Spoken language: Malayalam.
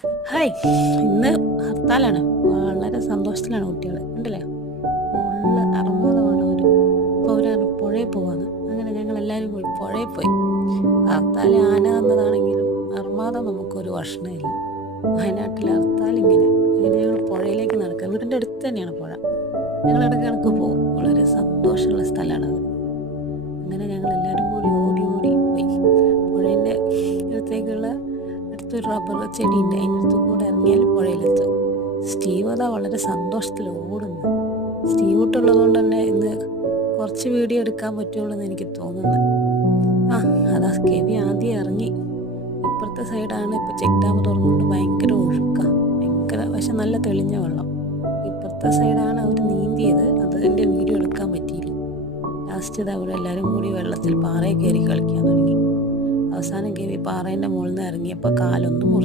ഹായ്! ഇന്ന് ഹർത്താലാണ്. വളരെ സന്തോഷത്തിലാണ് കുട്ടികൾ. കണ്ടില്ലേ? ഫുള്ള് അർമാദമാണ് അവര്. അപ്പോൾ അവര് പുഴയിൽ പോവാന്ന്. അങ്ങനെ ഞങ്ങളെല്ലാവരും കൂടി പുഴയിൽ പോയി. ഹർത്താൽ ആന വന്നതാണെങ്കിലും അർമാദം നമുക്കൊരു ഭക്ഷണമില്ല. വയനാട്ടിലെ ഹർത്താൽ ഇങ്ങനെ. അങ്ങനെ ഞങ്ങൾ പുഴയിലേക്ക് നടക്കുക. വീടിൻ്റെ അടുത്ത് തന്നെയാണ് പുഴ. ഞങ്ങൾ ഇടയ്ക്കിടയ്ക്ക് പോകും. വളരെ സന്തോഷമുള്ള സ്ഥലമാണത്. അങ്ങനെ ഞങ്ങളെല്ലാവരും കൂടി ഓടി ഓടി പോയി. പുഴേൻ്റെ അടുത്തേക്കുള്ള അടുത്തൊരു റബ്ബർ ചെടിയുണ്ട്. അതിൻ്റെ അടുത്ത് കൂടെ ഇറങ്ങിയാൽ പുഴയിലെത്തും. സ്റ്റീവ് അതാ വളരെ സന്തോഷത്തിൽ ഓടുന്നു. സ്റ്റീവ് കുട്ടുള്ളത് കൊണ്ട് തന്നെ ഇന്ന് കുറച്ച് വീഡിയോ എടുക്കാൻ പറ്റുള്ളൂ എന്ന് എനിക്ക് തോന്നുന്നു. അതാ കെവി ആദ്യം ഇറങ്ങി. ഇപ്പുറത്തെ സൈഡാണ് ഇപ്പോൾ ചെക്ക് ഡാം തുറന്നുകൊണ്ട് ഭയങ്കര ഒഴുക്കാണ്. പക്ഷെ നല്ല തെളിഞ്ഞ വെള്ളം. ഇപ്പുറത്തെ സൈഡാണ് അവർ നീന്തിയത്. അത് എൻ്റെ വീഡിയോ എടുക്കാൻ പറ്റിയില്ല. ലാസ്റ്റ് ഇത് അവിടെ എല്ലാവരും കൂടി വെള്ളത്തിൽ പാറയിൽ കയറി കളിക്കാൻ തുടങ്ങി. അവസാനം കയറി പാറേൻ്റെ മുകളിൽ നിന്ന് ഇറങ്ങിയപ്പോൾ കാലൊന്നും മുറിഞ്ഞു.